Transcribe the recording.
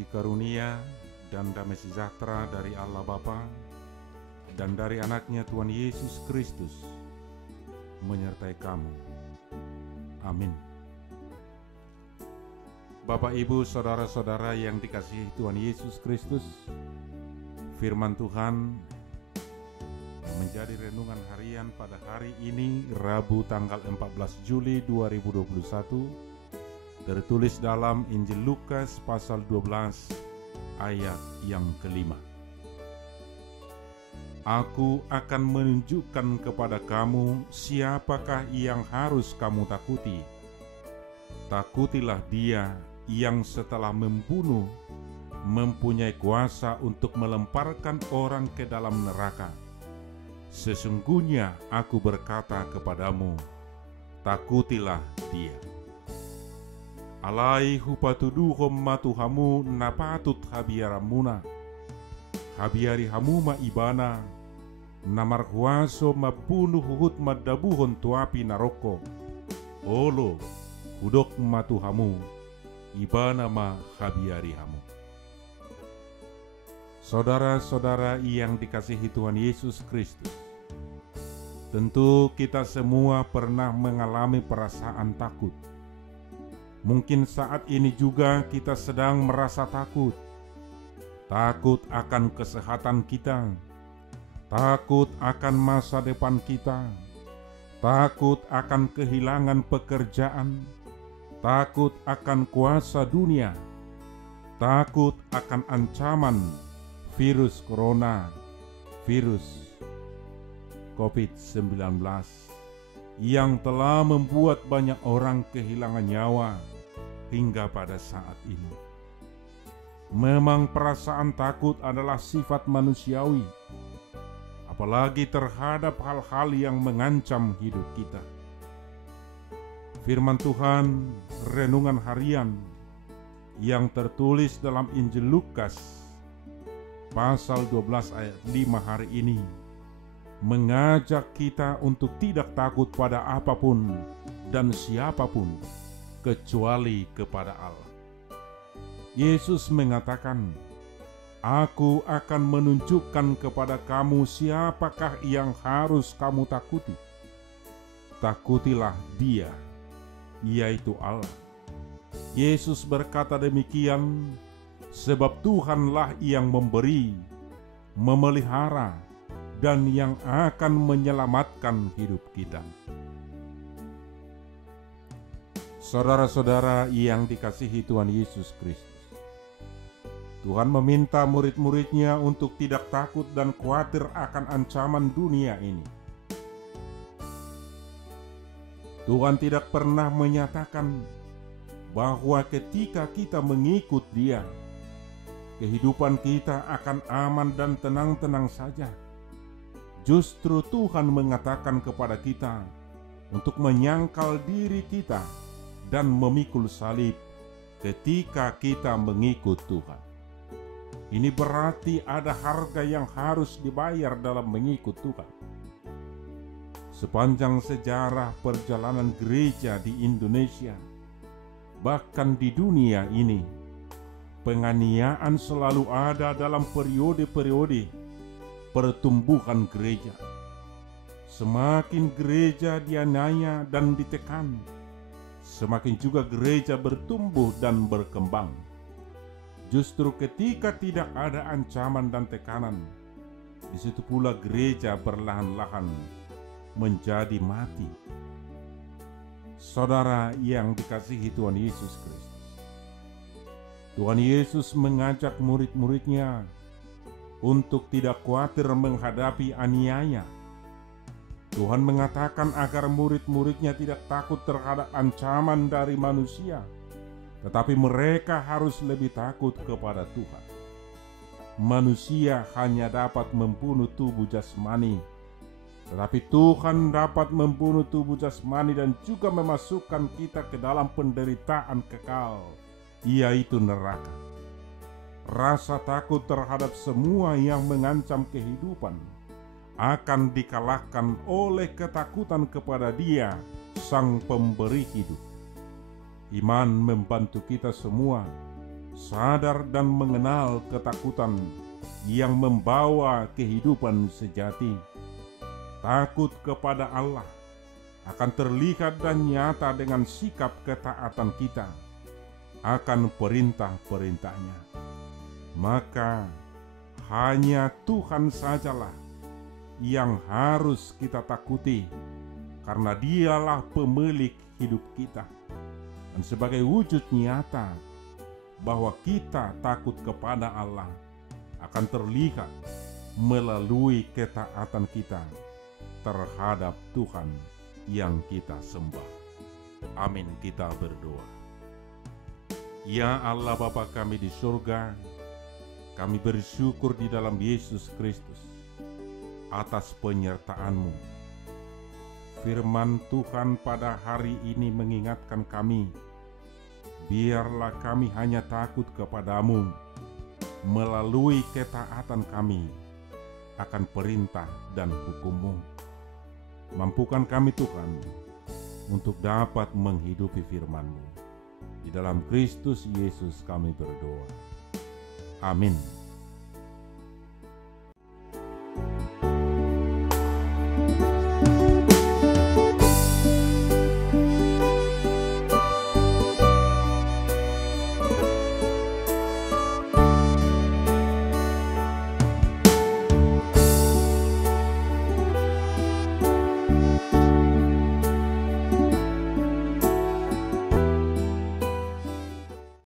kasih karunia dan damai sejahtera dari Allah Bapa dan dari anaknya Tuhan Yesus Kristus menyertai kamu. Amin. Bapak, Ibu, saudara-saudara yang dikasihi Tuhan Yesus Kristus, firman Tuhan menjadi renungan harian pada hari ini, Rabu tanggal 14 Juli 2021, tertulis dalam Injil Lukas pasal 12 ayat yang kelima. Aku akan menunjukkan kepada kamu siapakah yang harus kamu takuti. Takutilah dia yang setelah membunuh mempunyai kuasa untuk melemparkan orang ke dalam neraka. Sesungguhnya aku berkata kepadamu, takutilah dia. Alaihu patuduhom matuhamu napatut habiaramuna. Habiari hamuma ibana namarhuaso mabunuh huhut madabuhon tuapi naroko. Olo hudok matuhamu ibana ma habiari hamu. Saudara-saudara yang dikasihi Tuhan Yesus Kristus, tentu kita semua pernah mengalami perasaan takut. Mungkin saat ini juga kita sedang merasa takut. Takut akan kesehatan kita, takut akan masa depan kita, takut akan kehilangan pekerjaan, takut akan kuasa dunia, takut akan ancaman virus corona, virus COVID-19 yang telah membuat banyak orang kehilangan nyawa hingga pada saat ini. Memang perasaan takut adalah sifat manusiawi, apalagi terhadap hal-hal yang mengancam hidup kita. Firman Tuhan, renungan harian yang tertulis dalam Injil Lukas pasal 12 ayat 5 hari ini mengajak kita untuk tidak takut pada apapun dan siapapun kecuali kepada Allah. Yesus mengatakan, aku akan menunjukkan kepada kamu siapakah yang harus kamu takuti. Takutilah dia, yaitu Allah. Yesus berkata demikian sebab Tuhanlah yang memberi, memelihara, dan yang akan menyelamatkan hidup kita. Saudara-saudara yang dikasihi Tuhan Yesus Kristus, Tuhan meminta murid-muridnya untuk tidak takut dan khawatir akan ancaman dunia ini. Tuhan tidak pernah menyatakan bahwa ketika kita mengikut Dia, kehidupan kita akan aman dan tenang-tenang saja. Justru Tuhan mengatakan kepada kita untuk menyangkal diri kita dan memikul salib ketika kita mengikut Tuhan. Ini berarti ada harga yang harus dibayar dalam mengikut Tuhan. Sepanjang sejarah perjalanan gereja di Indonesia, bahkan di dunia ini, penganiayaan selalu ada dalam periode-periode pertumbuhan gereja. Semakin gereja dianiaya dan ditekan, semakin juga gereja bertumbuh dan berkembang. Justru ketika tidak ada ancaman dan tekanan, di situ pula gereja perlahan-lahan menjadi mati. Saudara yang dikasihi Tuhan Yesus Kristus, Tuhan Yesus mengajak murid-muridnya untuk tidak khawatir menghadapi aniaya. Tuhan mengatakan agar murid-muridnya tidak takut terhadap ancaman dari manusia, tetapi mereka harus lebih takut kepada Tuhan. Manusia hanya dapat membunuh tubuh jasmani, tetapi Tuhan dapat membunuh tubuh jasmani dan juga memasukkan kita ke dalam penderitaan kekal, yaitu neraka. Rasa takut terhadap semua yang mengancam kehidupan akan dikalahkan oleh ketakutan kepada Dia, Sang Pemberi hidup. Iman membantu kita semua sadar dan mengenal ketakutan yang membawa kehidupan sejati. Takut kepada Allah akan terlihat dan nyata dengan sikap ketaatan kita akan perintah-perintahnya. Maka hanya Tuhan sajalah yang harus kita takuti, karena Dialah pemilik hidup kita. Dan sebagai wujud nyata bahwa kita takut kepada Allah akan terlihat melalui ketaatan kita terhadap Tuhan yang kita sembah. Amin. Kita berdoa. Ya Allah Bapa kami di surga, kami bersyukur di dalam Yesus Kristus atas penyertaan-Mu. Firman Tuhan pada hari ini mengingatkan kami, biarlah kami hanya takut kepadamu melalui ketaatan kami akan perintah dan hukum-Mu. Mampukan kami Tuhan untuk dapat menghidupi firman-Mu. Di dalam Kristus Yesus kami berdoa. Amin.